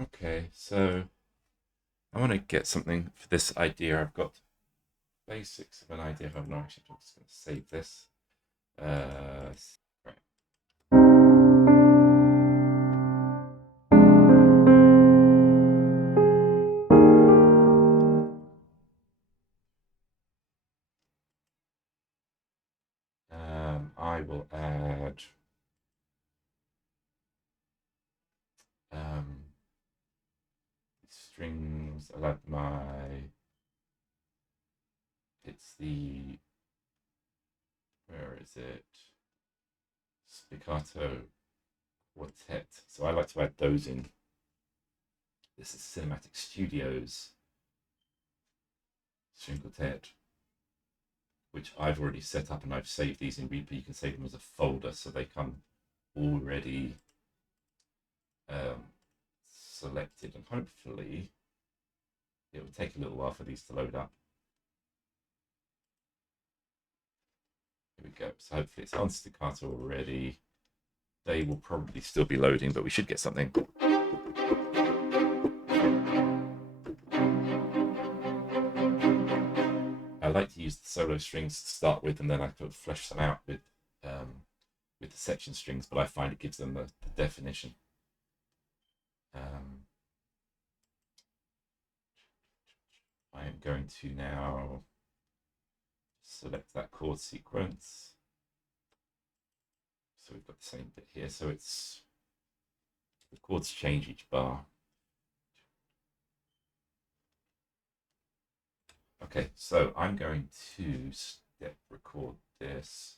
Okay, so I want to get something for this idea. I've got basics of an idea. I'm not actually I'm just going to save this. Right. I will add um, strings. I'll add it's the, where is it? Spiccato quartet. So I like to add those in. This is Cinematic Studios string quartet, which I've already set up and I've saved these in Reaper. You can save them as a folder so they come already um, selected, and hopefully it will take a little while for these to load up. Here we go. So hopefully it's on staccato already. They will probably still be loading, but we should get something. I like to use the solo strings to start with, and then I could flesh them out with the section strings, but I find it gives them the definition. I am going to now select that chord sequence. So we've got the same bit here. So it's the chords change each bar. Okay, so I'm going to step record this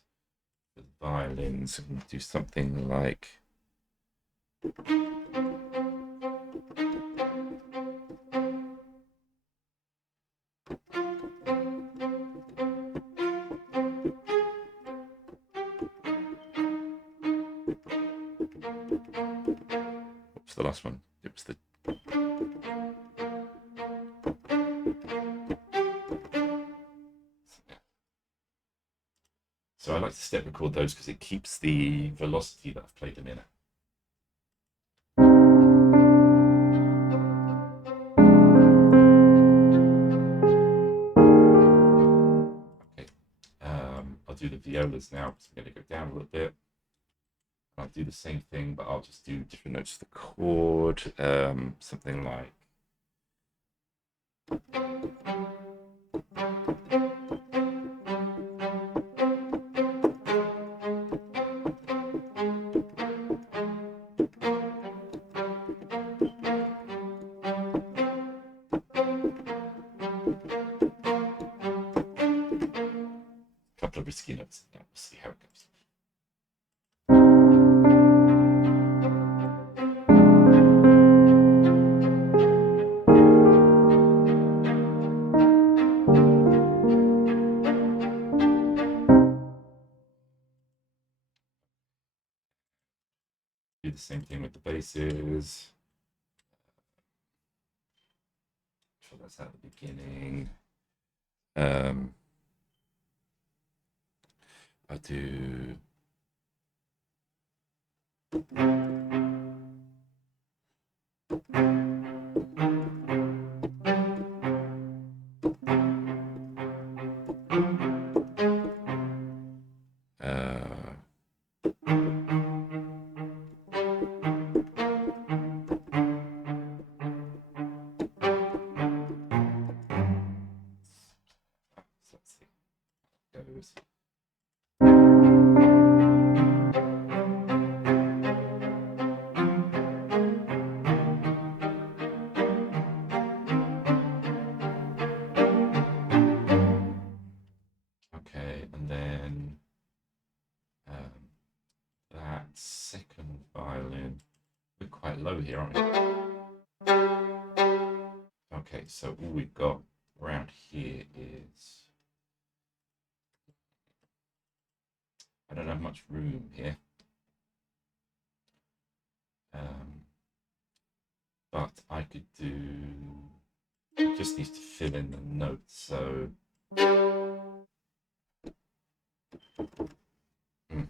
with violins and do something like. What's the last one? It was the. So I like to step record those because it keeps the velocity that I've played them in at. Okay, I'll do the violas now. So I'm going to go down a little bit. I'll do the same thing, but I'll just do different notes of the chord. Something like. A couple of risky notes. Yeah, we'll see how it goes. Do the same thing with the basses. Sure, that's at the beginning. I'll do. Uh, so let's see. Goes. Okay, and then that second violin. We're quite low here, aren't we? Okay, so all we've got around here is. I don't have much room here. But I could do. Just needs to fill in the notes. So. Hmm.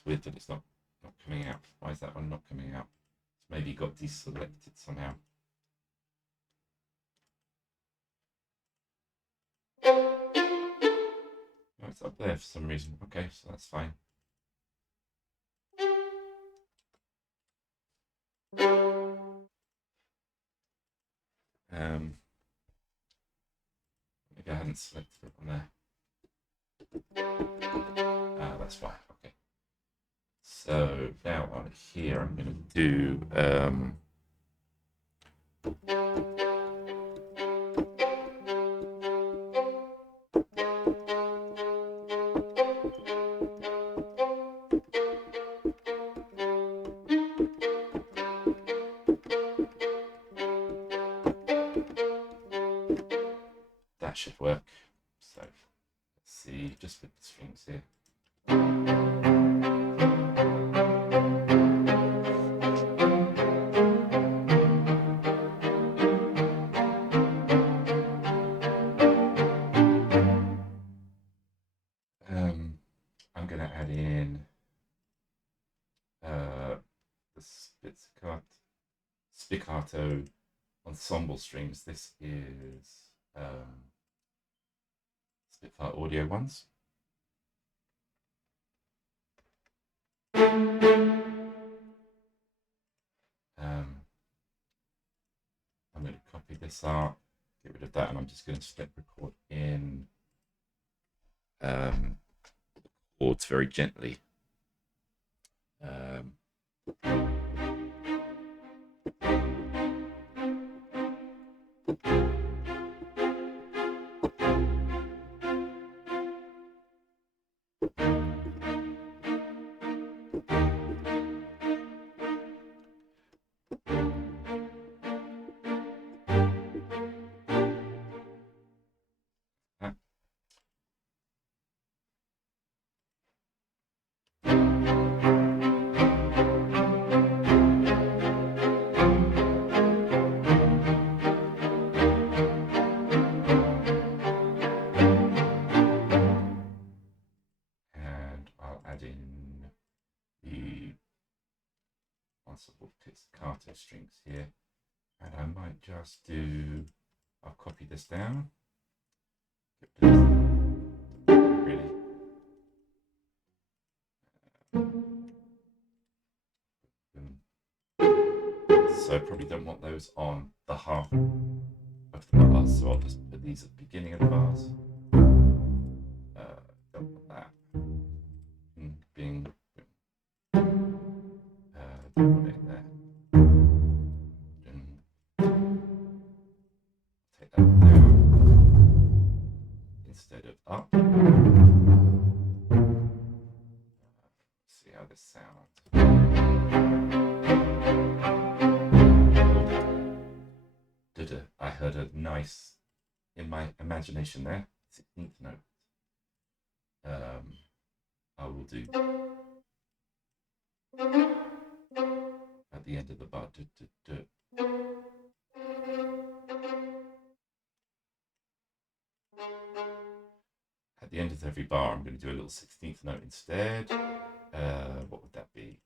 It's weird that it's not coming out. Why is that one not coming out? It's maybe got deselected somehow. Oh, it's up there for some reason. Okay, so that's fine. Maybe I hadn't selected it on there. That's fine. Okay. So now on here, I'm going to do that should work. So let's see, just with the strings here. I'm going to add in the spiccato ensemble strings. This is Spitfire Audio ones. I'm going to copy this out, get rid of that, and I'm just going to step record in chords very gently. Staccato strings here, and I might just do, I'll copy this down, really, so I probably don't want those on the half of the bars, so I'll just put these at the beginning of the bars. Don't want that. Bing. Don't want it there. Take that down instead of up. See how this sounds. I heard a nice, in my imagination there, 16th note. I will do at the end of the bar. At the end of every bar, I'm going to do a little 16th note instead. What would that be?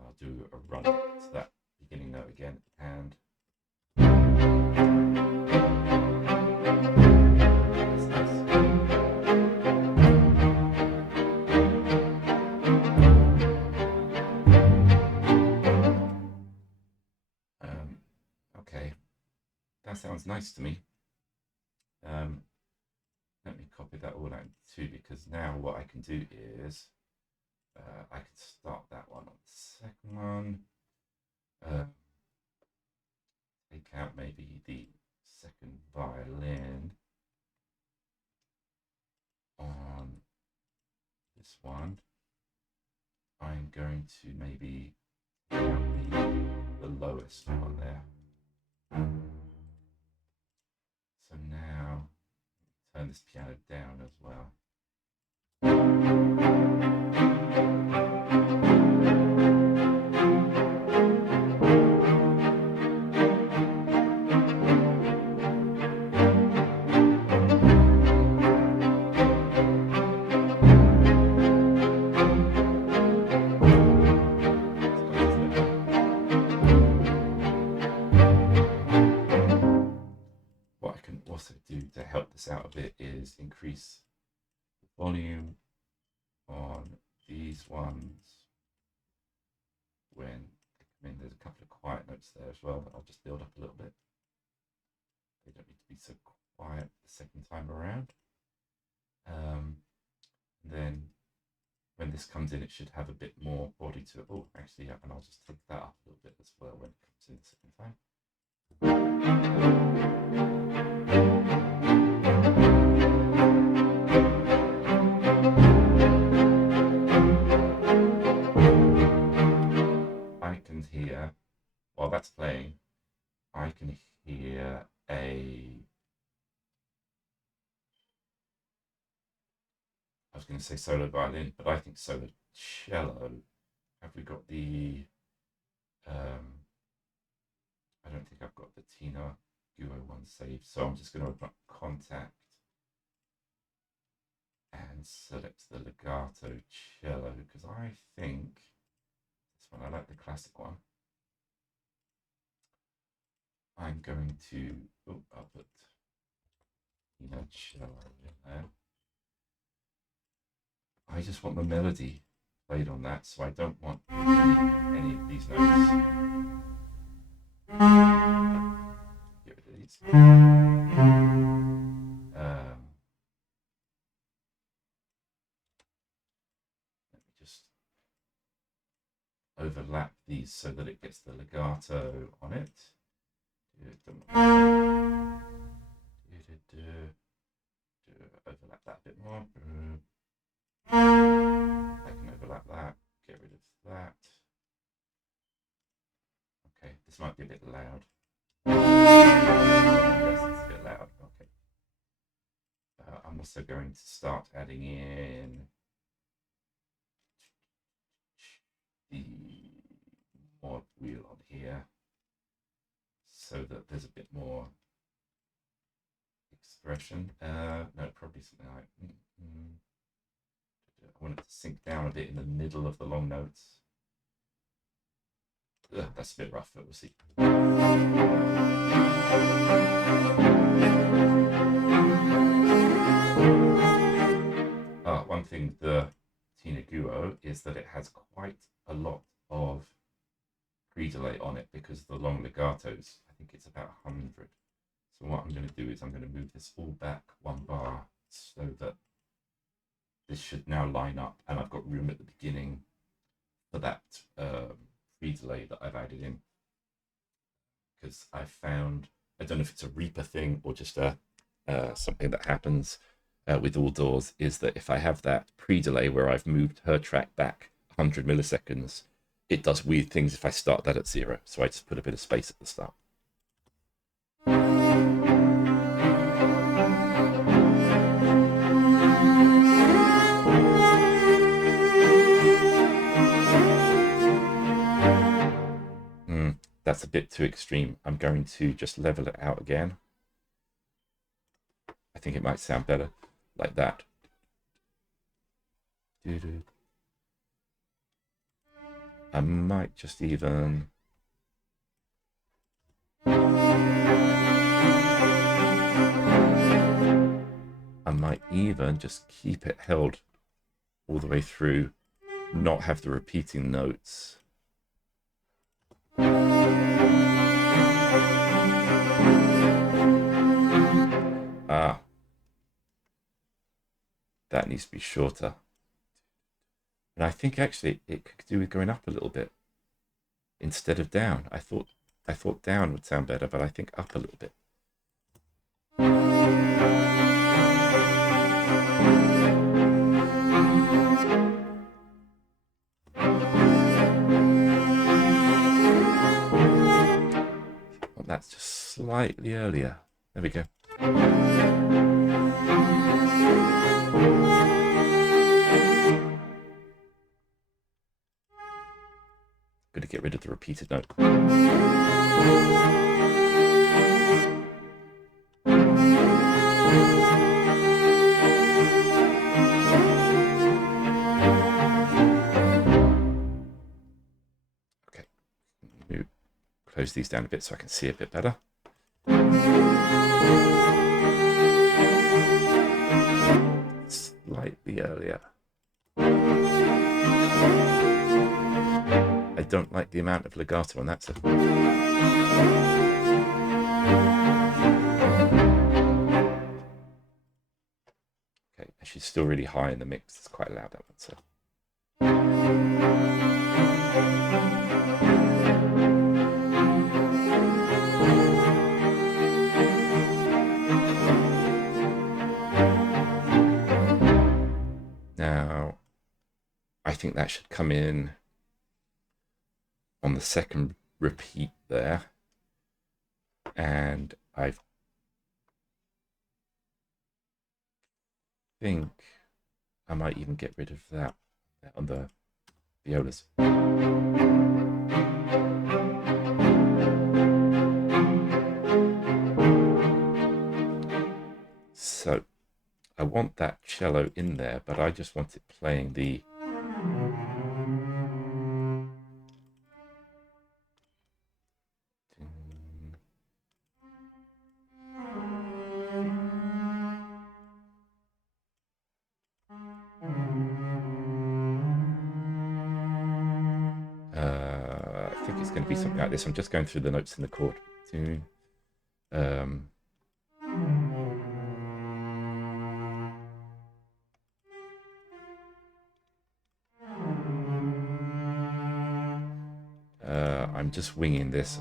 I'll do a run to that beginning note again, and that's nice. Okay, that sounds nice to me. Let me copy that all out too, because now what I can do is I can start that one on the second one. Take out maybe the second violin on this one. I'm going to maybe take out the lowest one there. So now turn this piano down as well. help this out a bit is increase the volume on these ones when they come in. There's a couple of quiet notes there as well that I'll just build up a little bit. They don't need to be so quiet the second time around. Then when this comes in, it should have a bit more body to it. Oh, actually, yeah, and I'll just take that up a little bit as well when it comes in the second time. I can hear, while that's playing, I can hear I was going to say solo violin, but I think solo cello. Have we got the I don't think I've got the Tina Guo one saved, so I'm just going to open up Contact and select the legato cello, because I think this one, I like the classic one. I'm going to, I'll put Tina cello in there. I just want the melody played on that, so I don't want any of these notes. Get rid of these. Let me just overlap these so that it gets the legato on it. Overlap that a bit more. I can overlap that, get rid of that. Okay, this might be a bit loud. Yes, it's a bit loud. Okay. I'm also going to start adding in the mod wheel on here so that there's a bit more expression. No, probably something like I want it to sink down a bit in the middle of the long notes. That's a bit rough, but we'll see. One thing, the Tina Guo, is that it has quite a lot of pre-delay on it because the long legatos, I think it's about 100. So what I'm going to do is I'm going to move this all back one bar so that this should now line up, and I've got room at the beginning for that pre-delay that I've added in. Because I found, I don't know if it's a Reaper thing or just something that happens with all doors, is that if I have that pre-delay where I've moved her track back 100 milliseconds, it does weird things if I start that at 0. So I just put a bit of space at the start. That's a bit too extreme. I'm going to just level it out again. I think it might sound better like that. I might just even... I might even just keep it held all the way through, not have the repeating notes. That needs to be shorter. And I think actually it could do with going up a little bit instead of down. I thought down would sound better, but I think up a little bit. Well, that's just slightly earlier. There we go. Going to get rid of the repeated note. Okay, close these down a bit so I can see a bit better. don't like the amount of legato on that. So. Okay, and she's still really high in the mix. It's quite loud, that one. So. Now, I think that should come in on the second repeat there. And I think I might even get rid of that on the violas. So I want that cello in there, but I just want it playing the I think it's going to be something like this. I'm just going through the notes in the chord. I'm just winging this.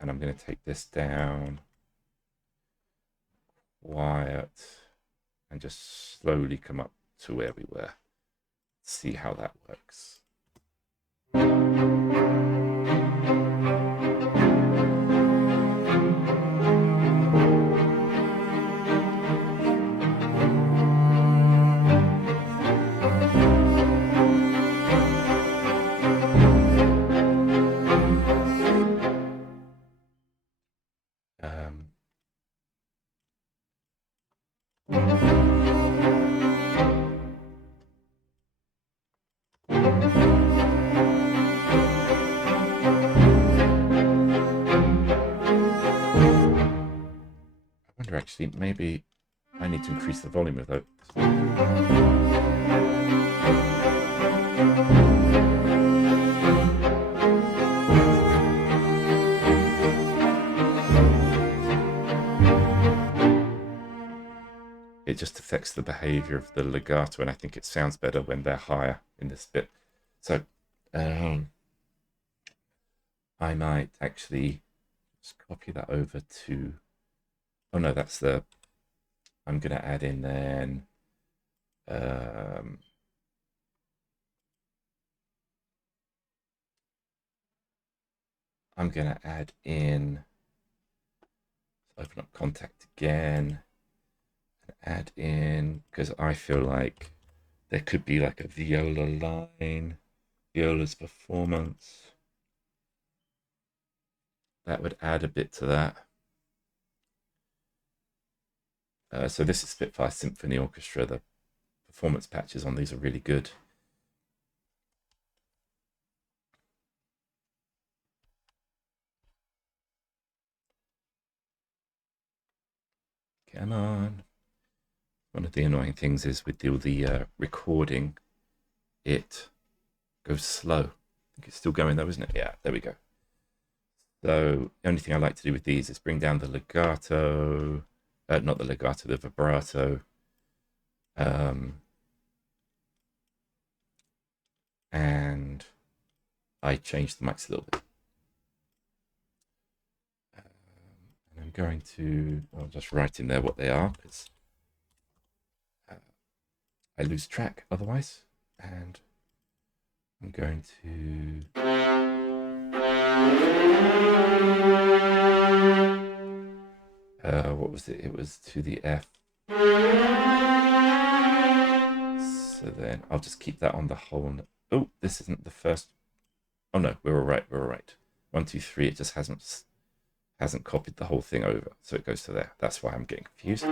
And I'm going to take this down, quiet, and just slowly come up to where we were. See how that works. Actually, maybe I need to increase the volume of those. It just affects the behavior of the legato, and I think it sounds better when they're higher in this bit. So I might actually just copy that over to, oh no, that's the, I'm going to add in then I'm going to add in, open up Contact again, and add in, because I feel like there could be like a viola line, viola's performance. That would add a bit to that. So this is Spitfire Symphony Orchestra. The performance patches on these are really good. Come on. One of the annoying things is with the recording, it goes slow. I think it's still going though, isn't it? Yeah, there we go. So the only thing I like to do with these is bring down the legato, not the legato, the vibrato. And I change the mics a little bit. And I'm going to, I'll just write in there what they are, because I lose track otherwise. And I'm going to, what was it? It was to the F. So then I'll just keep that on the whole. Oh, this isn't the first. Oh no, we're all right. We're all right. 1, 2, 3. It just hasn't copied the whole thing over, so it goes to there. That's why I'm getting confused.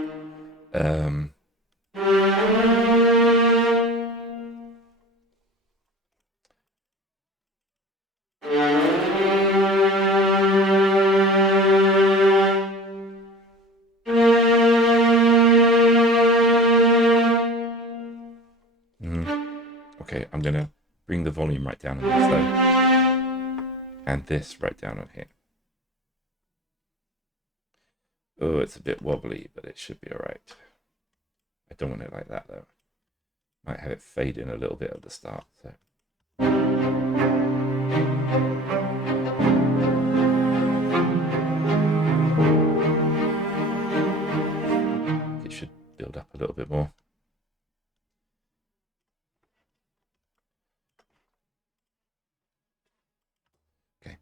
Okay, I'm going to bring the volume right down on this though. And this right down on here. Oh, it's a bit wobbly, but it should be all right. I don't want it like that though. Might have it fade in a little bit at the start. So. It should build up a little bit more. Okay.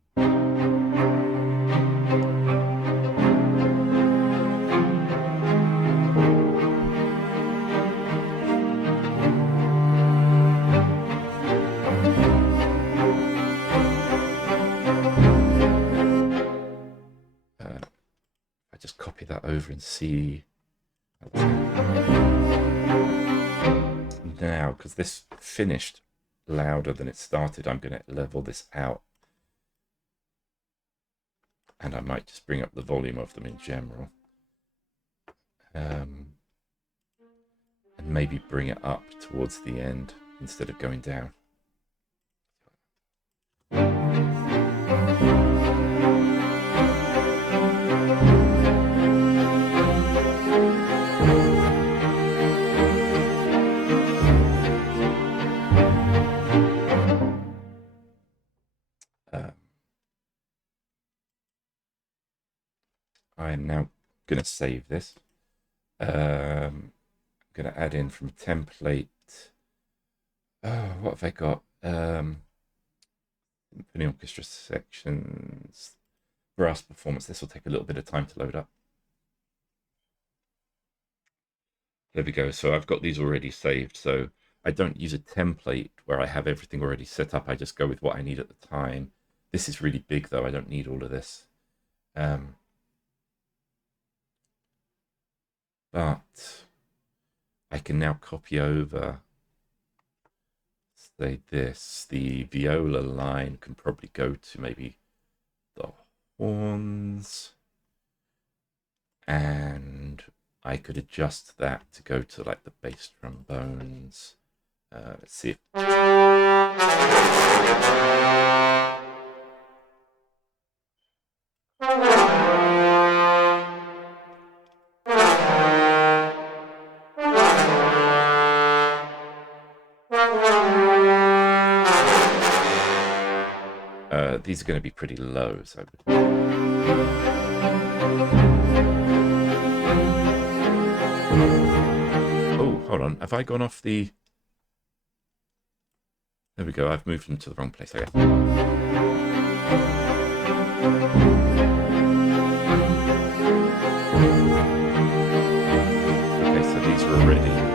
I just copy that over and see. Now, because this finished louder than it started, I'm going to level this out. And I might just bring up the volume of them in general. And maybe bring it up towards the end instead of going down. I am now going to save this. I'm going to add in from template. Oh, what have I got? Symphony orchestra sections, brass performance. This will take a little bit of time to load up. There we go. So I've got these already saved. So I don't use a template where I have everything already set up. I just go with what I need at the time. This is really big though. I don't need all of this. But I can now copy over, say this, the viola line can probably go to maybe the horns, and I could adjust that to go to like the bass trombones. Let's see if these are going to be pretty low, so oh, hold on, have I gone off the... There we go, I've moved them to the wrong place, okay. Okay, so these are already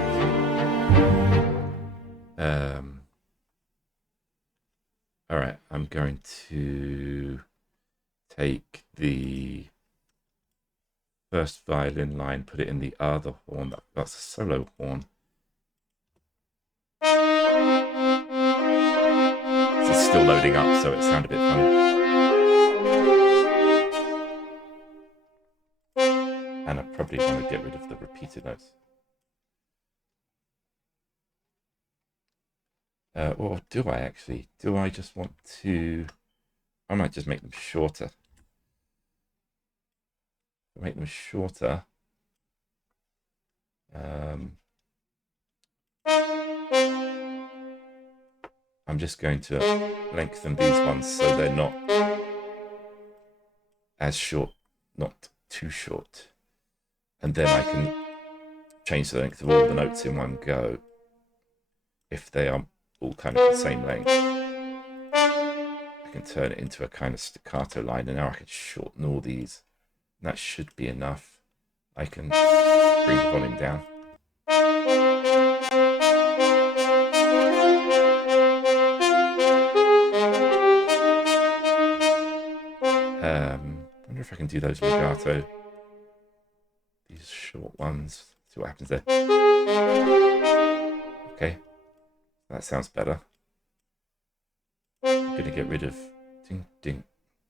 all right, I'm going to take the first violin line, put it in the other horn. That's a solo horn. It's still loading up, so it sounds a bit funny. And I probably want to get rid of the repeated notes. Or do I actually? Do I just want to... I might just make them shorter. Make them shorter. I'm just going to lengthen these ones so they're not as short, not too short. And then I can change the length of all the notes in one go if they are all kind of the same length. I can turn it into a kind of staccato line, and now I can shorten all these. That should be enough. I can bring the volume down. I wonder if I can do those legato. These short ones. See what happens there. Okay, that sounds better. I'm going to get rid of ding, ding,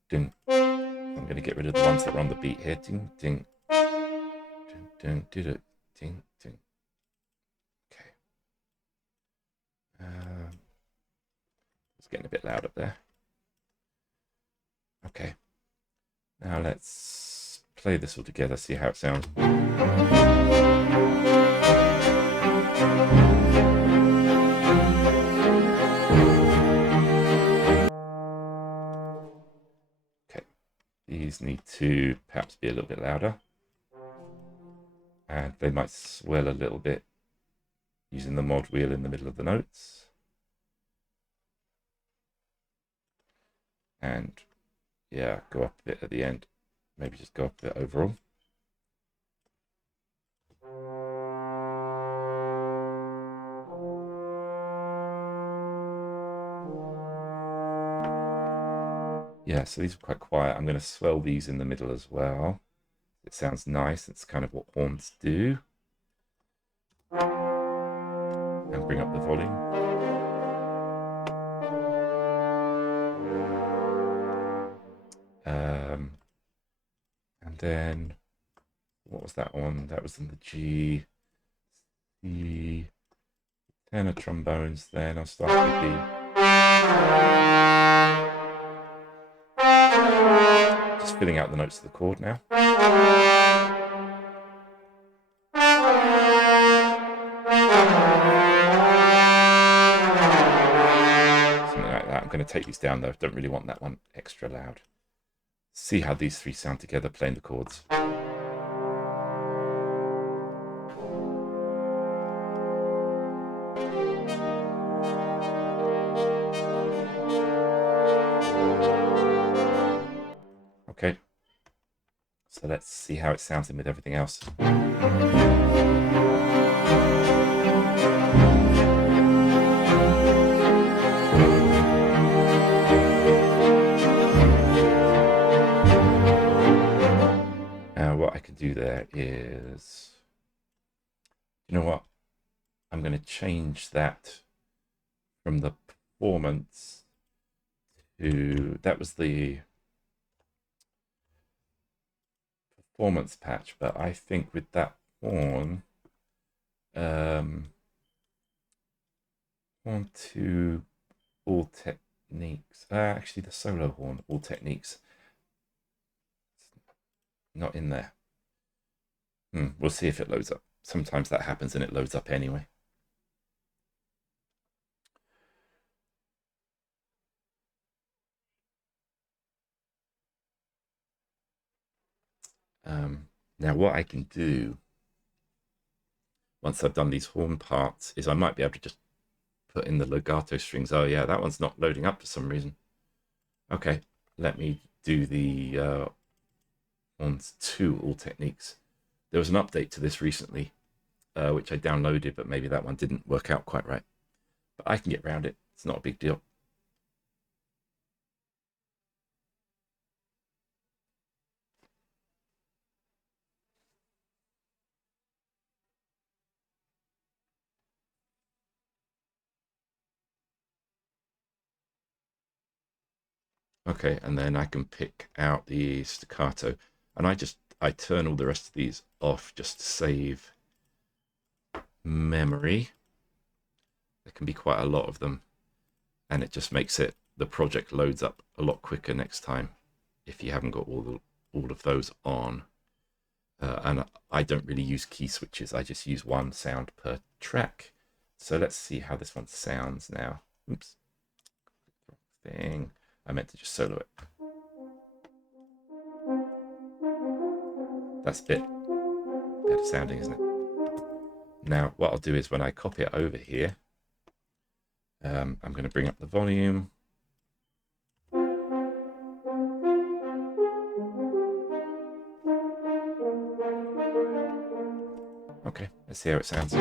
ding. I'm going to get rid of the ones that are on the beat here. Ding, ding, ding, ding, ding, ding, ding. Okay. getting a bit loud up there. Okay. Now let's play this all together, see how it sounds. Okay. These need to perhaps be a little bit louder. And they might swell a little bit using the mod wheel in the middle of the notes. And yeah, go up a bit at the end. Maybe just go up a bit overall. Yeah, so these are quite quiet. I'm going to swell these in the middle as well. It sounds nice. It's kind of what horns do. And bring up the volume. And then, what was that one? That was in the G, C, tenor trombones. Then I'll start with the, just filling out the notes of the chord now. Something like that. I'm going to take these down though. Don't really want that one extra loud. See how these three sound together playing the chords. Okay, so let's see how it sounds in with everything else. Now what I can do there is, you know what? I'm going to change that from the performance to, that was the performance patch, but I think with that horn, horn to all techniques, actually the solo horn, all techniques, not in there. We'll see if it loads up. Sometimes that happens and it loads up anyway. Now what I can do once I've done these horn parts is I might be able to just put in the legato strings. Oh yeah, that one's not loading up for some reason. Okay, let me do the horns to all techniques. There was an update to this recently, which I downloaded, but maybe that one didn't work out quite right. But I can get around it. It's not a big deal. Okay, and then I can pick out the staccato, and I turn all the rest of these off just to save memory. There can be quite a lot of them, and it just makes it, the project loads up a lot quicker next time if you haven't got all of those on. And I don't really use key switches. I just use one sound per track. So let's see how this one sounds now. Oops. Thing. I meant to just solo it. That's a bit better sounding, isn't it? Now, what I'll do is when I copy it over here, I'm going to bring up the volume. Okay, let's see how it sounds.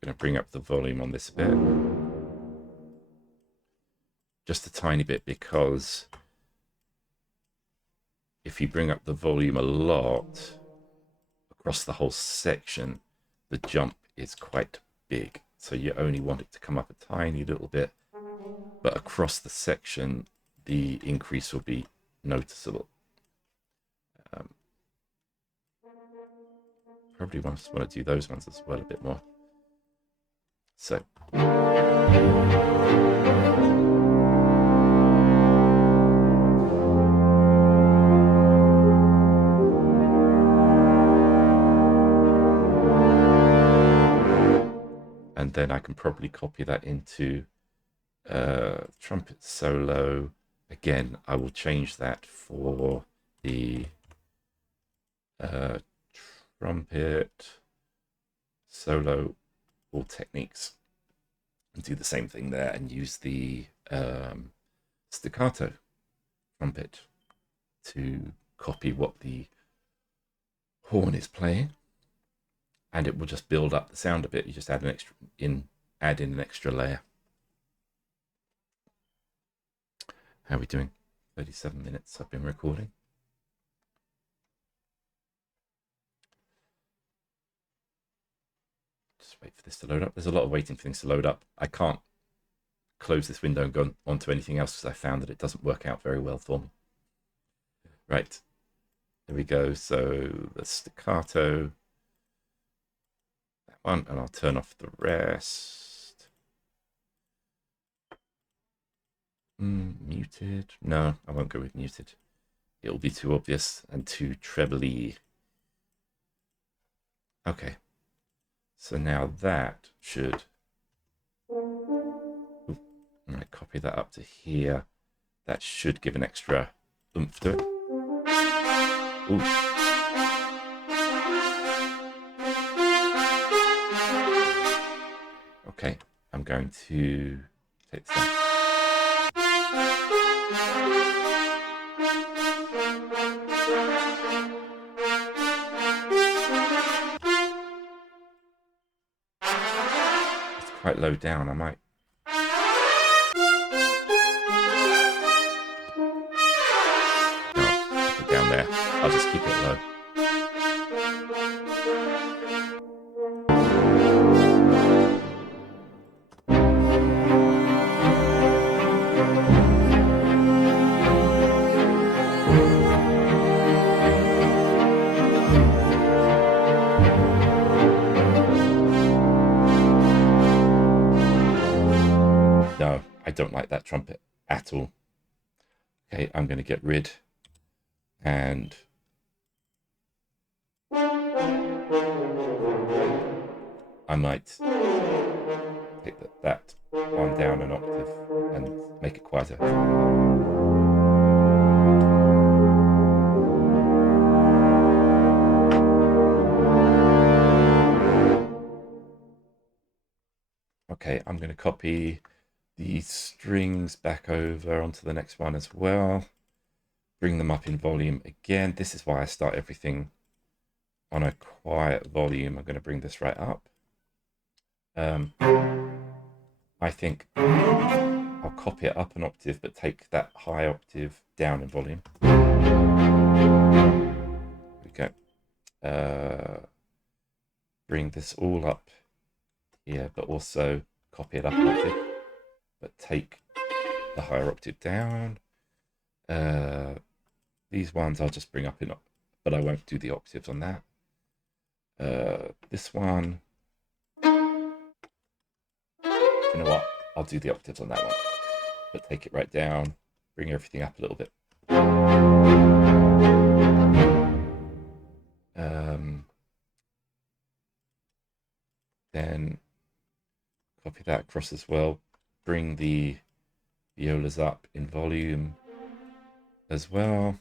Going to bring up the volume on this a bit, just a tiny bit, because if you bring up the volume a lot across the whole section, the jump is quite big. So you only want it to come up a tiny little bit, but across the section, the increase will be noticeable. Probably want to do those ones as well a bit more. So. And then I can probably copy that into trumpet solo. Again, I will change that for the trumpet solo all techniques, and do the same thing there and use the staccato trumpet to copy what the horn is playing, and it will just build up the sound a bit. You just add an extra add in an extra layer. How are we doing? 37 minutes I've been recording. Just wait for this to load up. There's a lot of waiting for things to load up. I can't close this window and go on to anything else because I found that it doesn't work out very well for me. Right, there we go. So the staccato, that one, and I'll turn off the rest. Muted. No, I won't go with muted. It'll be too obvious and too trebly. Okay. So now that should. I'm going to copy that up to here. That should give an extra oomph to it. Ooh. Okay, I'm going to take this down. It's quite low down. I might. No, keep it down there. I'll just keep it low. No, I don't like that trumpet at all. Okay, I'm going to get rid and I might take that one down an octave and make it quieter. Okay, I'm going to copy the strings back over onto the next one as well. Bring them up in volume again. This is why I start everything on a quiet volume. I'm going to bring this right up. I think I'll copy it up an octave, but take that high octave down in volume. There we go. Bring this all up here, but also copy it up an octave, but take the higher octave down. These ones I'll just bring up in, but I won't do the octaves on that. This one, you know what? I'll do the octaves on that one, but take it right down, bring everything up a little bit. Then copy that across as well. Bring the violas up in volume as well.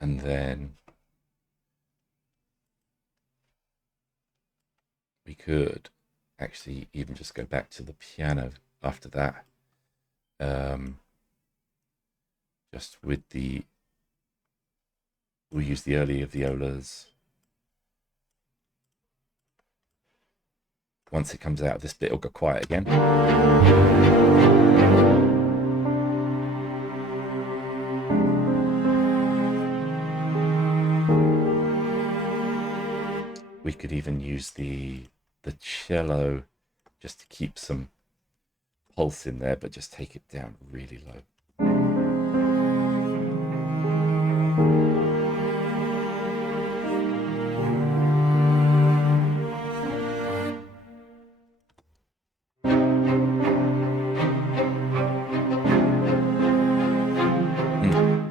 And then we could actually even just go back to the piano after that. just with we'll use the early violas. Once it comes out of this bit, it'll go quiet again. We could even use the cello just to keep some pulse in there, but just take it down really low.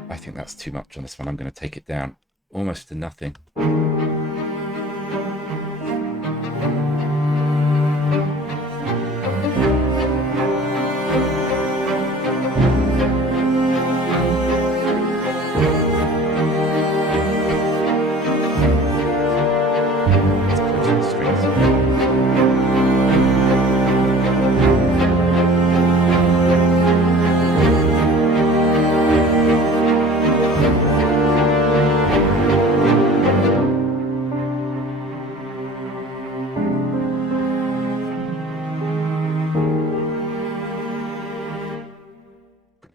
I think that's too much on this one. I'm going to take it down almost to nothing.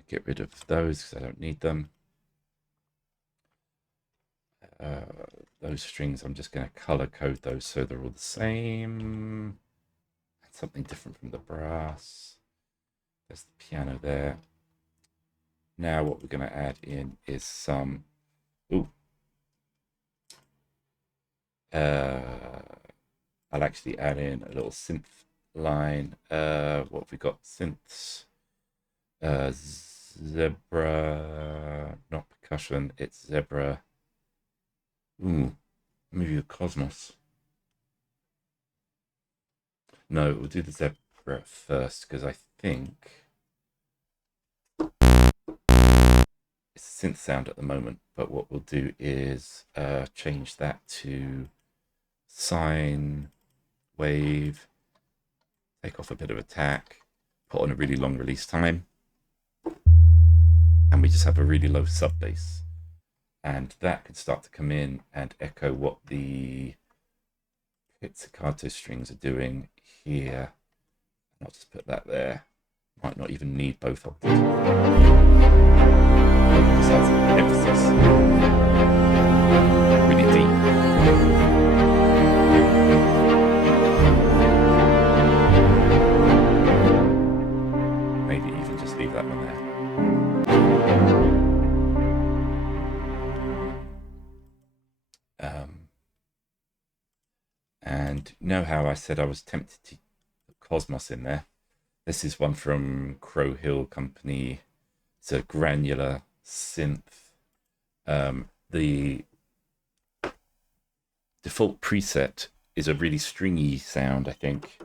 Get rid of those because I don't need them. Those strings, I'm just going to color code those so they're all the same. And something different from the brass. There's the piano there. Now what we're going to add in is some... I'll actually add in a little synth line. What have we got? Synths. Zebra, not percussion, it's zebra. Maybe the Cosmos. No, we'll do the zebra first because I think it's a synth sound at the moment. But what we'll do is change that to sine wave, take off a bit of attack, put on a really long release time. And we just have a really low sub bass, and that can start to come in and echo what the pizzicato strings are doing here. And I'll just put that there. Might not even need both octaves. Just adds emphasis. Really deep. Maybe even just leave that one there. And you know how I said I was tempted to put Cosmos in there? This is one from Crow Hill Company. It's a granular synth. The default preset is a really stringy sound, I think.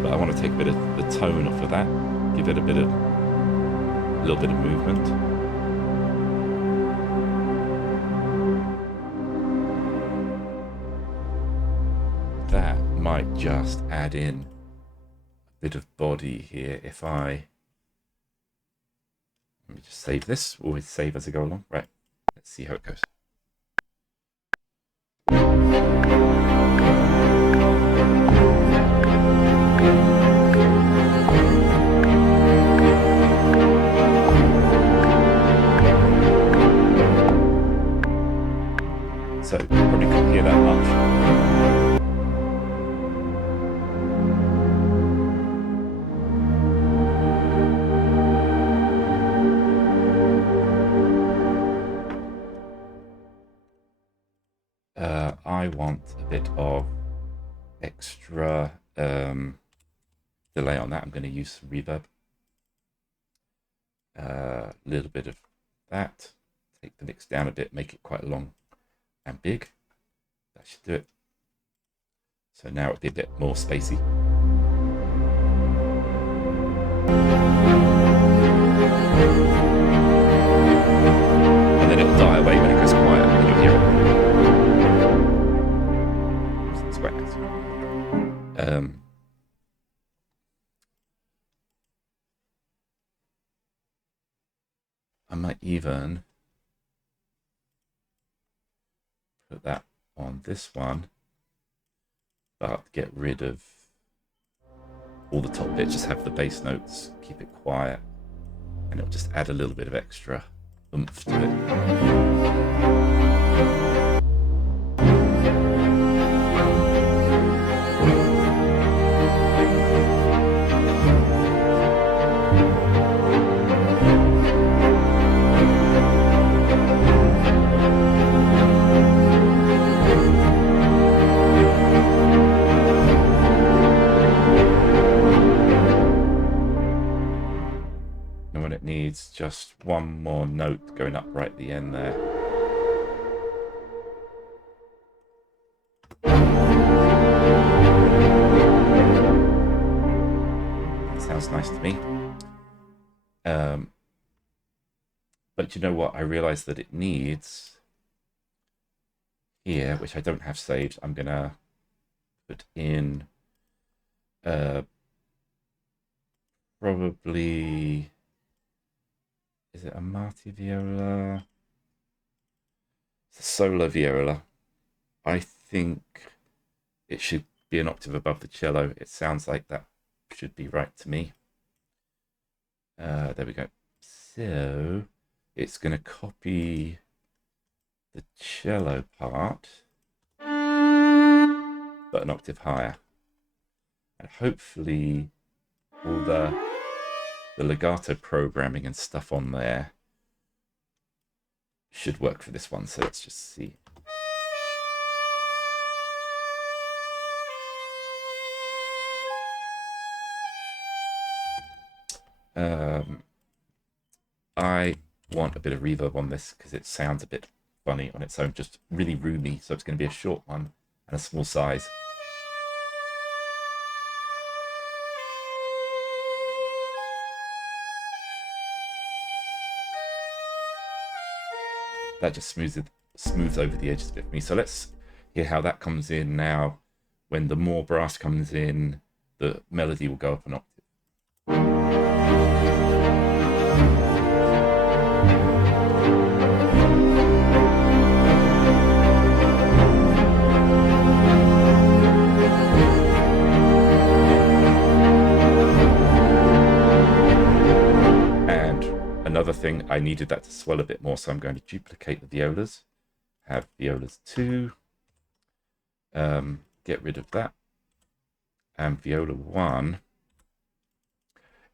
But I want to take a bit of the tone off of that, give it a little bit of movement. That might just add in a bit of body here. If let me just save this, always save as I go along. Right, let's see how it goes. So you probably can't hear that much. I want a bit of extra delay on that. I'm going to use some reverb. A little bit of that. Take the mix down a bit, make it quite long and big. That should do it. So now it'll be a bit more spacey. And then it'll die away when it goes quiet and you'll hear it. It's quite nice. I might even put that on this one, but get rid of all the top bits, just have the bass notes, keep it quiet, and it'll just add a little bit of extra oomph to it. And when it needs just one more note going up right at the end there. That sounds nice to me. But you know what? I realized that it needs here, which I don't have saved. I'm going to put in probably, is it a Marti viola? It's a solo viola. I think it should be an octave above the cello. It sounds like that should be right to me. There we go. So it's going to copy the cello part, but an octave higher. And hopefully all the legato programming and stuff on there should work for this one. So let's just see. I want a bit of reverb on this because it sounds a bit funny on its own, just really roomy. So it's going to be a short one and a small size. That just smooths over the edges a bit for me. So let's hear how that comes in now. When the more brass comes in, the melody will go up an octave. Another thing, I needed that to swell a bit more, so I'm going to duplicate the violas. Have violas 2, get rid of that, and viola 1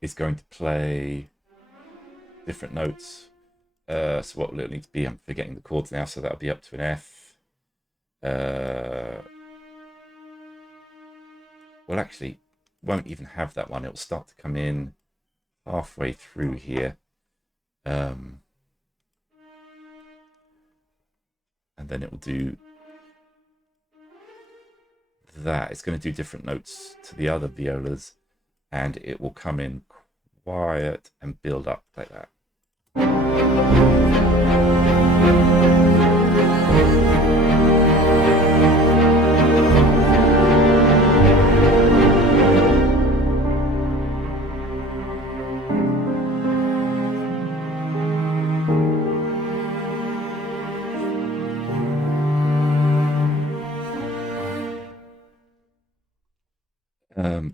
is going to play different notes. So what will it need to be? I'm forgetting the chords now, so that'll be up to an F. Well, actually, won't even have that one. It'll start to come in halfway through here. And then it will do that. It's going to do different notes to the other violas, and it will come in quiet and build up like that.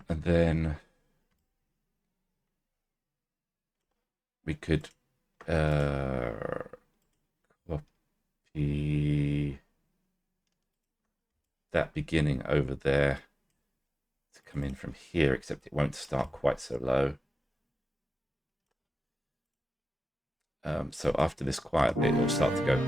And then we could copy that beginning over there to come in from here, except it won't start quite so low. So after this quiet bit, it'll start to go.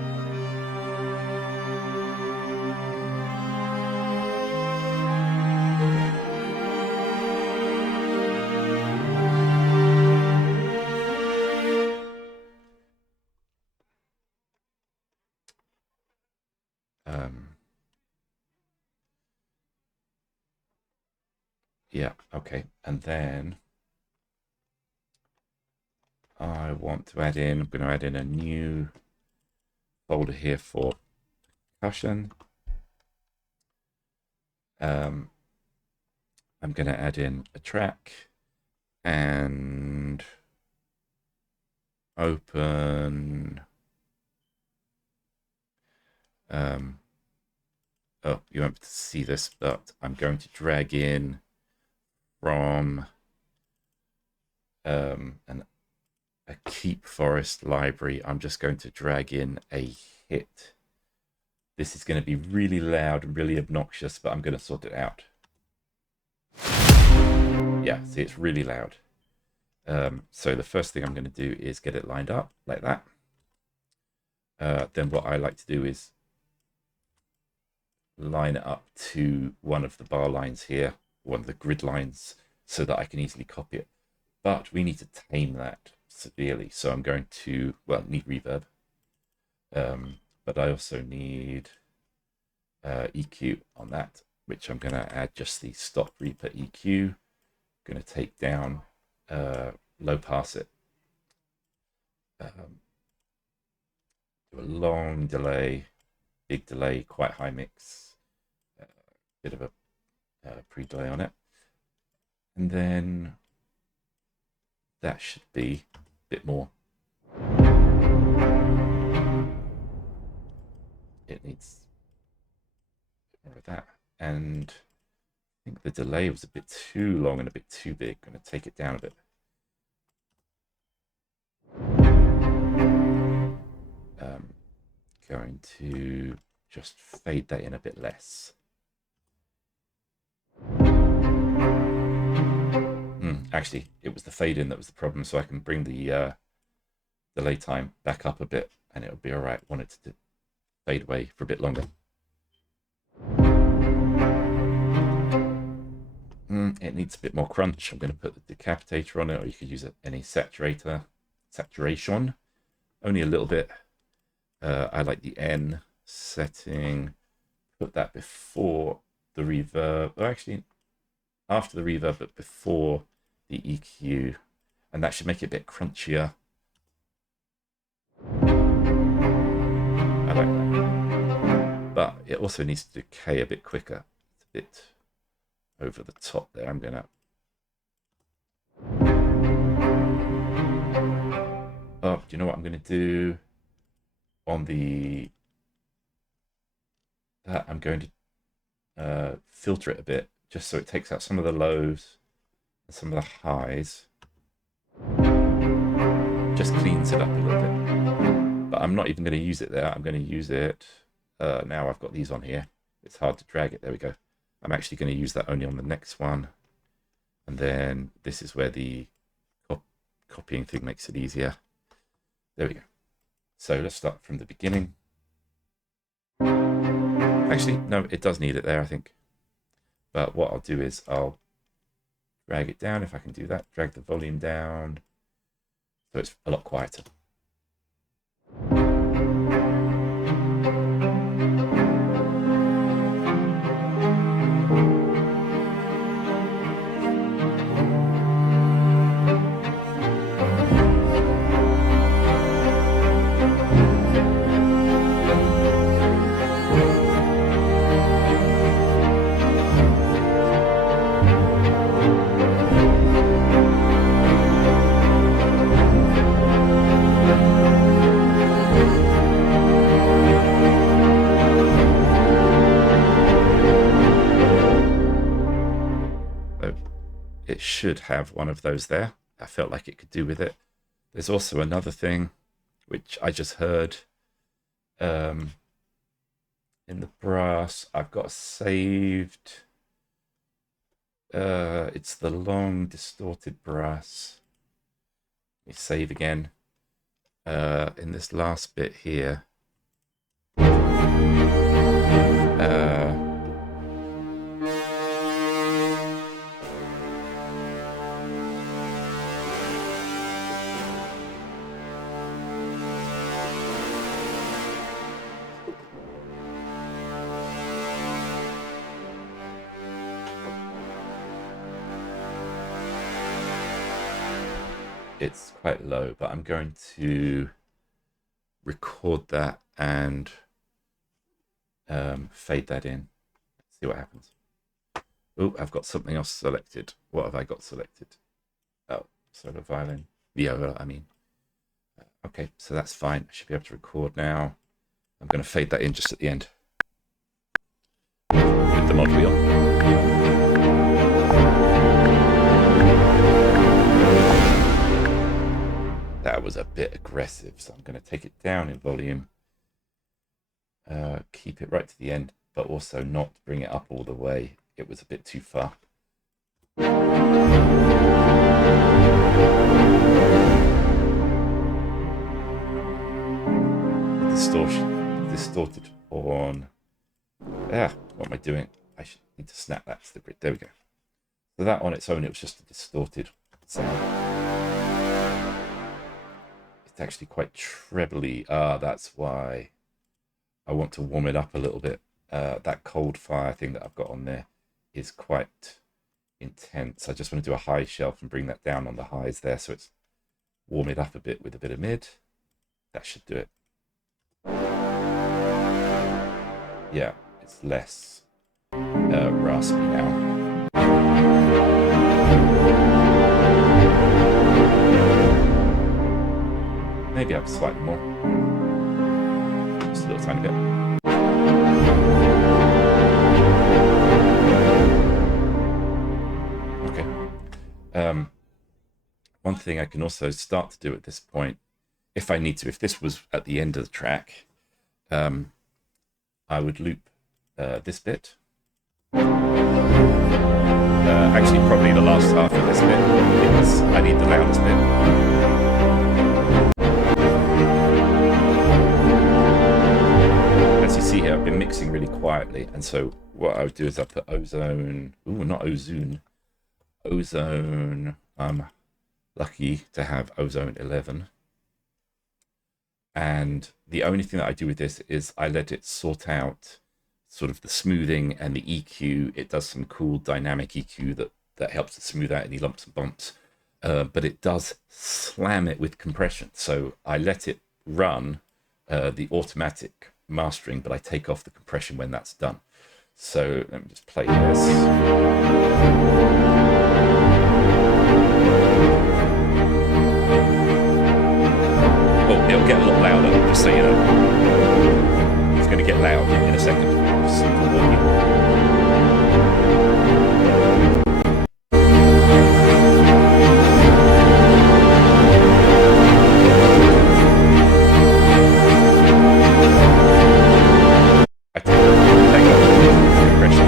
Yeah, okay. And then I want to add in, I'm going to add in a new folder here for percussion. I'm going to add in a track and open. Oh, you won't be able to see this, but I'm going to drag in from a keep forest library. I'm just going to drag in a hit. This is going to be really loud and really obnoxious, but I'm going to sort it out. Yeah, see, it's really loud. So the first thing I'm going to do is get it lined up like that. Then what I like to do is line it up to one of the bar lines here, one of the grid lines, so that I can easily copy it. But we need to tame that severely. So I'm going to, well, need reverb. But I also need EQ on that, which I'm going to add just the stop Reaper EQ. Going to take down, low pass it. Do a long delay, big delay, quite high mix, bit of a pre-delay on it. And then that should be a bit more. It needs a bit more of that. And I think the delay was a bit too long and a bit too big. I'm going to take it down a bit. Going to just fade that in a bit less. Actually, it was the fade in that was the problem, so I can bring the delay time back up a bit and it'll be all right. Want it to fade away for a bit longer. It needs a bit more crunch. I'm going to put the decapitator on it, or you could use any saturation, only a little bit. I like the N setting, put that before the reverb, or actually after the reverb, but before the EQ, and that should make it a bit crunchier. I like that. But it also needs to decay a bit quicker. It's a bit over the top there. I'm gonna do you know what I'm gonna do on the I'm going to filter it a bit, just so it takes out some of the lows and some of the highs. Just cleans it up a little bit. But I'm not even going to use it there. I'm going to use it now. I've got these on here. It's hard to drag it. There we go. I'm actually going to use that only on the next one. And then this is where the copying thing makes it easier. There we go. So let's start from the beginning. Actually, no, it does need it there, I think. But what I'll do is I'll drag it down, if I can do that. Drag the volume down so it's a lot quieter. It should have one of those there. I felt like it could do with it. There's also another thing which I just heard in the brass. I've got saved. It's the long distorted brass. Let me save again. In this last bit here. It's quite low, but I'm going to record that and fade that in. See what happens. Oh, I've got something else selected. What have I got selected? Oh, solo violin. Viola, I mean. Okay, so that's fine. I should be able to record now. I'm going to fade that in just at the end with the mod wheel. That was a bit aggressive, so I'm going to take it down in volume. Keep it right to the end, but also not bring it up all the way. It was a bit too far. Distorted horn. What am I doing? I should need to snap that to the grid. There we go. So that on its own, it was just a distorted sound. It's actually quite trebly. That's why I want to warm it up a little bit. That cold fire thing that I've got on there is quite intense. I just want to do a high shelf and bring that down on the highs there, so it's warm it up a bit with a bit of mid. That should do it. Yeah, it's less raspy now. Maybe up slightly more. Just a little tiny bit. Okay. One thing I can also start to do at this point, if I need to, if this was at the end of the track, I would loop this bit. Actually, probably the last half of this bit, because I need the loudest bit. As you see here, I've been mixing really quietly, and so what I would do is I put ozone. Ooh, not ozone. Ozone. I'm lucky to have ozone 11. And the only thing that I do with this is I let it sort out sort of the smoothing and the EQ. It does some cool dynamic EQ that helps to smooth out any lumps and bumps. But it does slam it with compression. So I let it run the automatic mastering, but I take off the compression when that's done. So let me just play this. Oh, it'll get a little louder, just so you know. It's going to get loud in a second. Just to warn you. I take off the compression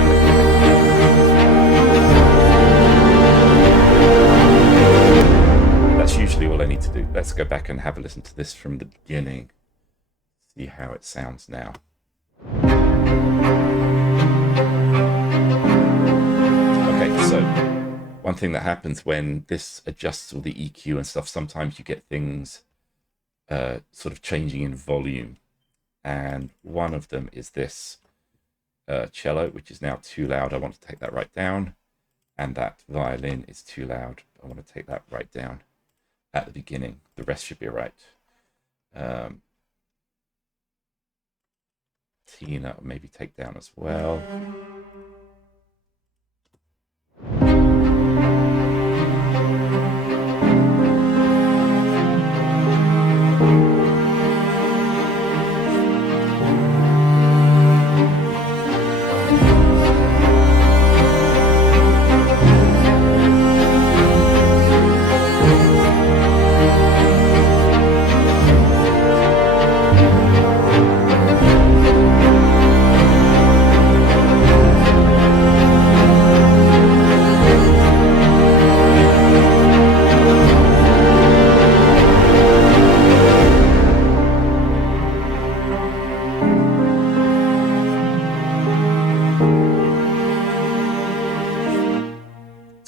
and that's usually all I need to do. Let's go back and have a listen to this from the beginning. See how it sounds now. Okay, so one thing that happens when this adjusts all the EQ and stuff, sometimes you get things sort of changing in volume. And one of them is this cello, which is now too loud. I want to take that right down. And that violin is too loud. I want to take that right down at the beginning. The rest should be right. Tina, maybe take down as well.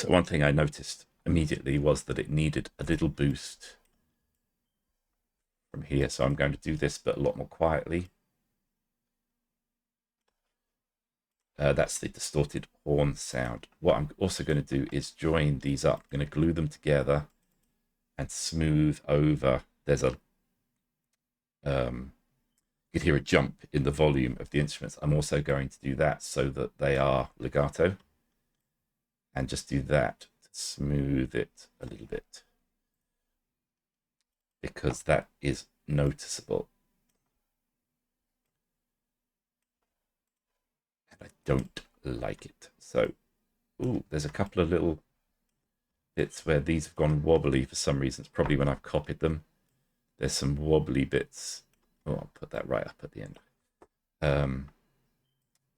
One thing I noticed immediately was that it needed a little boost from here. So I'm going to do this, but a lot more quietly. That's the distorted horn sound. What I'm also going to do is join these up. I'm going to glue them together and smooth over. There's a, you could hear a jump in the volume of the instruments. I'm also going to do that so that they are legato. And just do that to smooth it a little bit. because that is noticeable. And I don't like it. So, ooh, there's a couple of little bits where these have gone wobbly for some reason. It's probably when I've copied them. There's some wobbly bits. Oh, I'll put that right up at the end.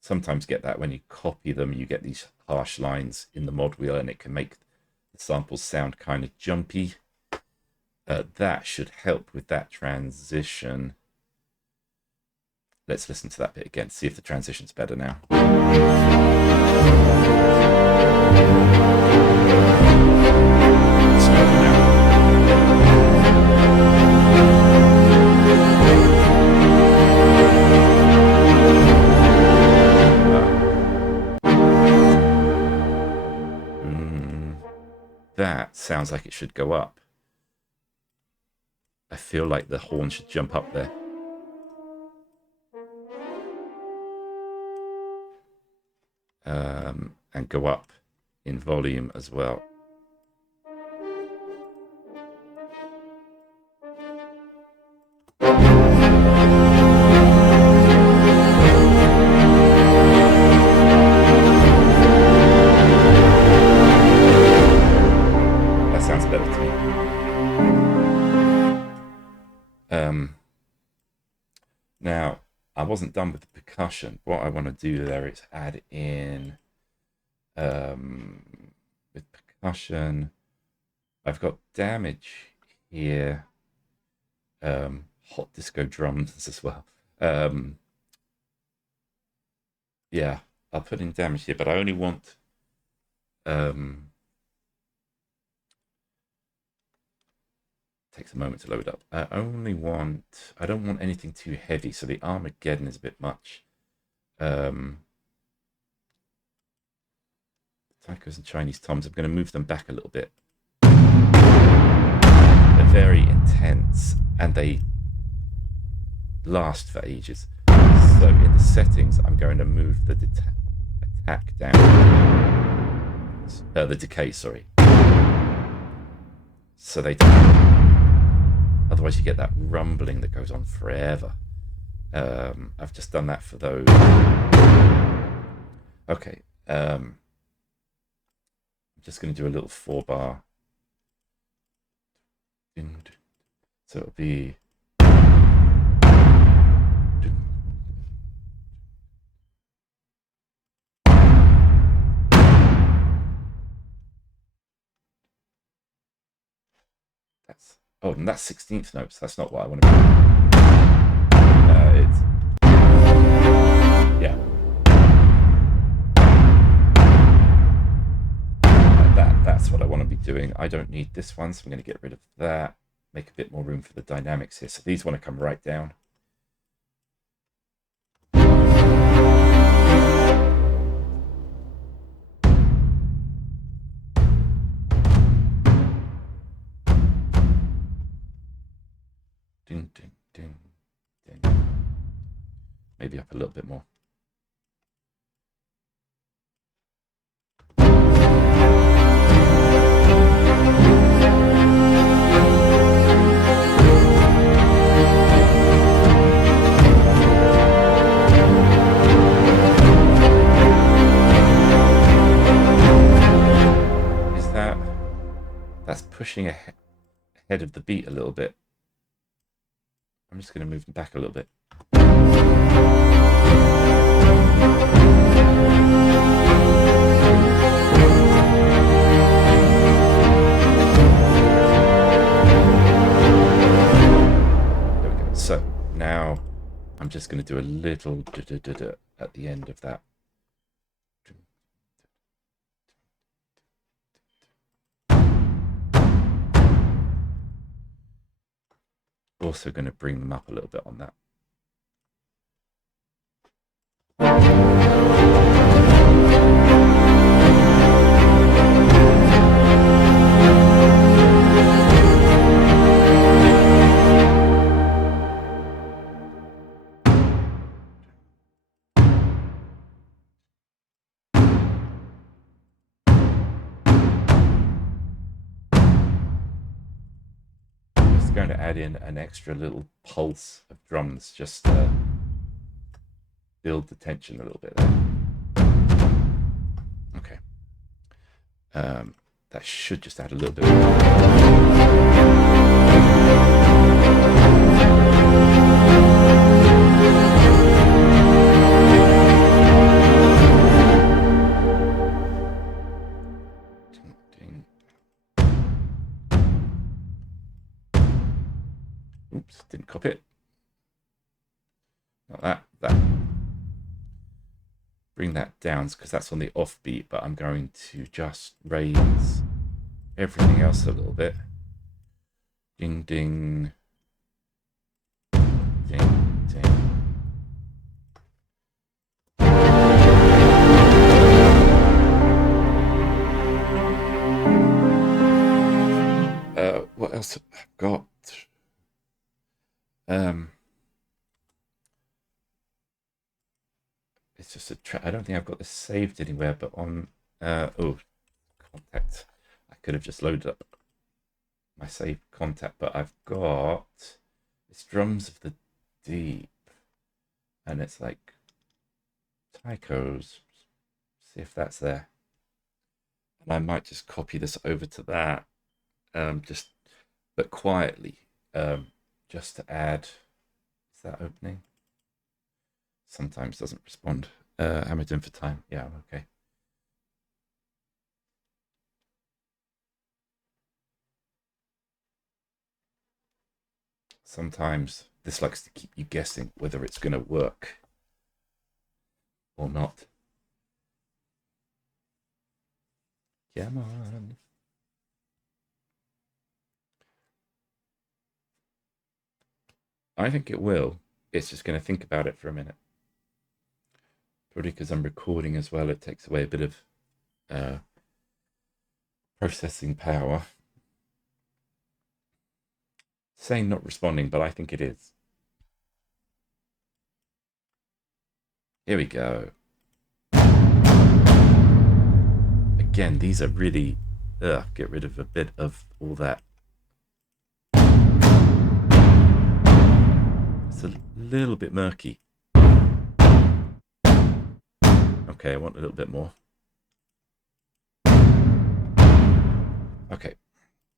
Sometimes get that when you copy them, you get these harsh lines in the mod wheel and it can make the samples sound kind of jumpy. That should help with that transition. Let's listen to that bit again, see if the transition's better now. It's better now. That sounds like it should go up. I feel like the horn should jump up there. And go up in volume as well. That sounds better to me. Now, I wasn't done with the percussion. What I want to do there is add in with percussion. I've got damage here, hot disco drums as well. Yeah, I'll put in damage here, but I only want takes a moment to load up. I don't want anything too heavy, so the Armageddon is a bit much. Tacos and Chinese Toms, I'm going to move them back a little bit. They're very intense and they last for ages. So in the settings, I'm going to move the attack down. The decay, sorry. So they don't. Otherwise, you get that rumbling that goes on forever. I've just done that for those. Okay. I'm just going to do a little 4-bar. So it'll be. And that's 16th notes. That's not what I want to be. Yeah. That's what I want to be doing. I don't need this one, so I'm going to get rid of that. Make a bit more room for the dynamics here. So these want to come right down. Ding, ding, ding, ding. Maybe up a little bit more. That's pushing ahead of the beat a little bit. I'm just going to move them back a little bit. There we go. So now I'm just going to do a little at the end of that. Also going to bring them up a little bit on that. just going to add in an extra little pulse of drums just to build the tension a little bit there. Okay. That should just add a little bit more. Oops, didn't copy it. Not that, that. Bring that down because that's on the offbeat, but I'm going to just raise everything else a little bit. Ding, ding. Ding, ding. What else have I got? It's just a track. I don't think I've got this saved anywhere, but on contact. I could have just loaded up my saved contact, but I've got it's Drums of the Deep, and it's like Tycho's. See if that's there. And I might just copy this over to that, but quietly, just to add. Is that opening? Sometimes doesn't respond. How am I doing for time? Yeah, okay. Sometimes this likes to keep you guessing whether it's going to work or not. Come on. I think it will. It's just going to think about it for a minute. Probably because I'm recording as well, it takes away a bit of processing power. Saying not responding, but I think it is. Here we go. Again, these are really, get rid of a bit of all that. It's a little bit murky. Okay, I want a little bit more. Okay,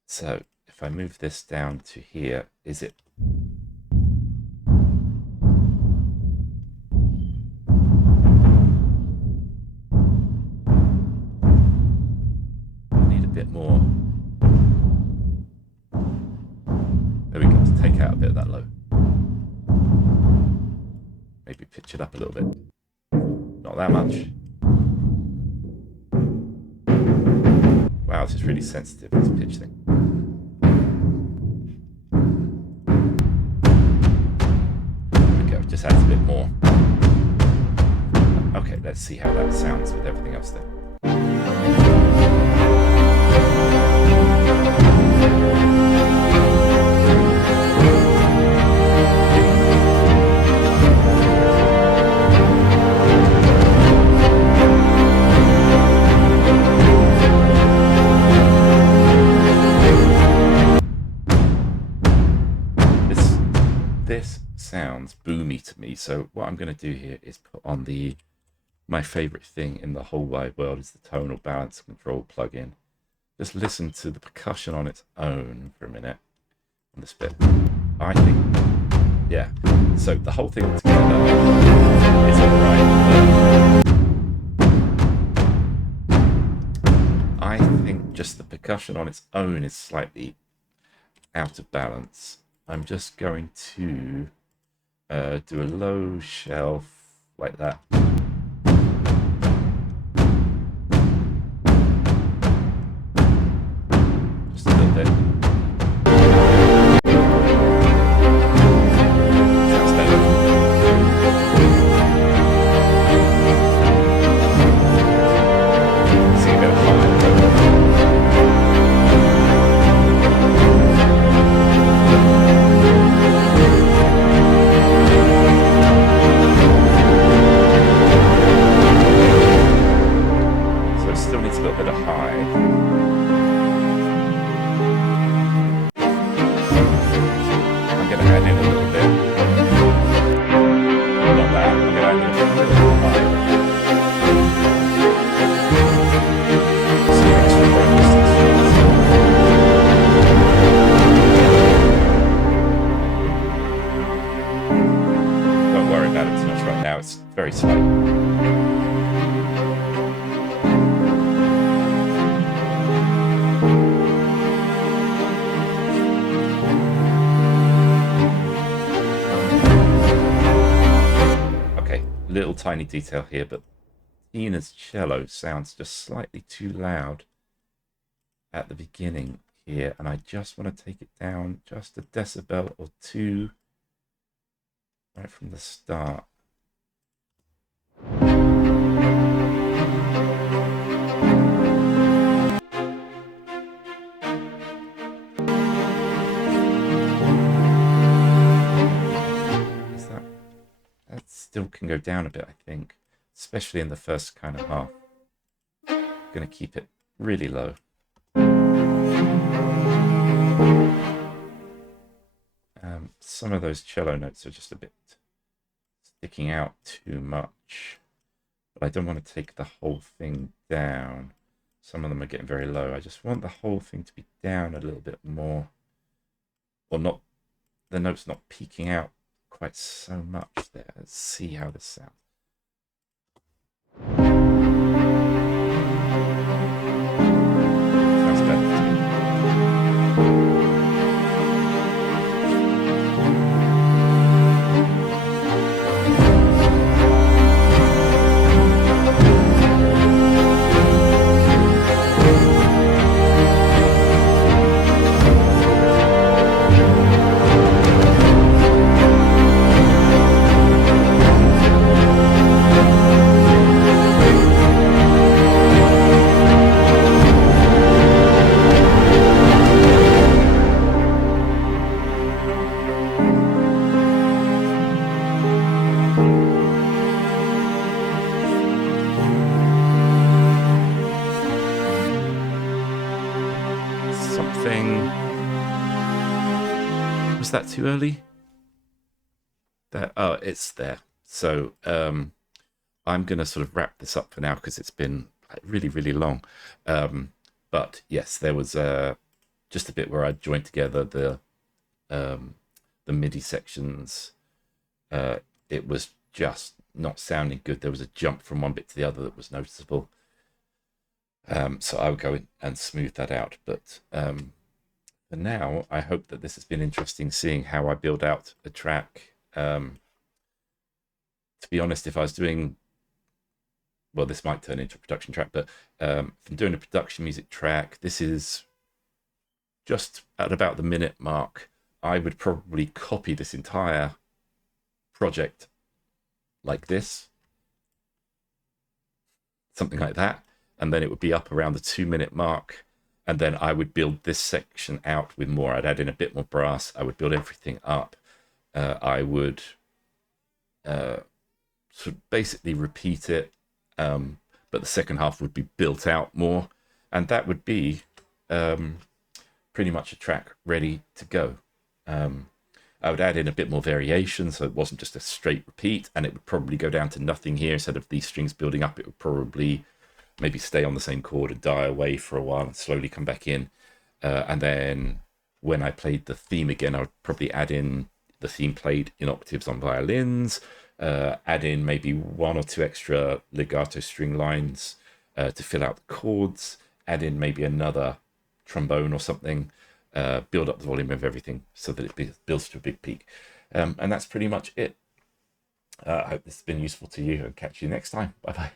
so if I move this down to here, is it? I need a bit more. There we go, to take out a bit of that low. Maybe pitch it up a little bit. Not that much. Wow, this is really sensitive, this pitch thing. There we go, just adds a bit more. Okay, let's see how that sounds with everything else there. This sounds boomy to me, so what I'm going to do here is put on my favorite thing in the whole wide world is the tonal balance control plugin. Just listen to the percussion on its own for a minute on this bit. I think, yeah, so the whole thing together is alright. I think just the percussion on its own is slightly out of balance. I'm just going to do a low shelf like that. Just a little bit. Sounds better. See a bit of high. tiny detail here, but Tina's cello sounds just slightly too loud at the beginning here, and I just want to take it down just a decibel or two right from the start. That still can go down a bit, I think, especially in the first kind of half. I'm going to keep it really low. Some of those cello notes are just a bit sticking out too much, but I don't want to take the whole thing down. Some of them are getting very low. I just want the whole thing to be down a little bit more, or not, the notes not peaking out quite so much there. Let's see how this sounds. Sounds better. Was that too early? There, oh, it's there. So I'm going to sort of wrap this up for now because it's been really, really long. But yes, there was just a bit where I joined together the MIDI sections. It was just not sounding good. There was a jump from one bit to the other that was noticeable. So I would go in and smooth that out. But for now, I hope that this has been interesting, seeing how I build out a track. To be honest, if I was doing, well, this might turn into a production track, but if I'm doing a production music track, this is just at about the minute mark. I would probably copy this entire project like this, something like that, and then it would be up around the 2-minute mark. And then I would build this section out with more. I'd add in a bit more brass. I would build everything up. I would sort of basically repeat it, but the second half would be built out more. And that would be pretty much a track ready to go. I would add in a bit more variation, so it wasn't just a straight repeat, and it would probably go down to nothing here. Instead of these strings building up, it would probably maybe stay on the same chord and die away for a while and slowly come back in. And then when I played the theme again, I would probably add in the theme played in octaves on violins, add in maybe 1 or 2 extra legato string lines to fill out the chords, add in maybe another trombone or something, build up the volume of everything so that it builds to a big peak. And that's pretty much it. I hope this has been useful to you, and catch you next time. Bye-bye.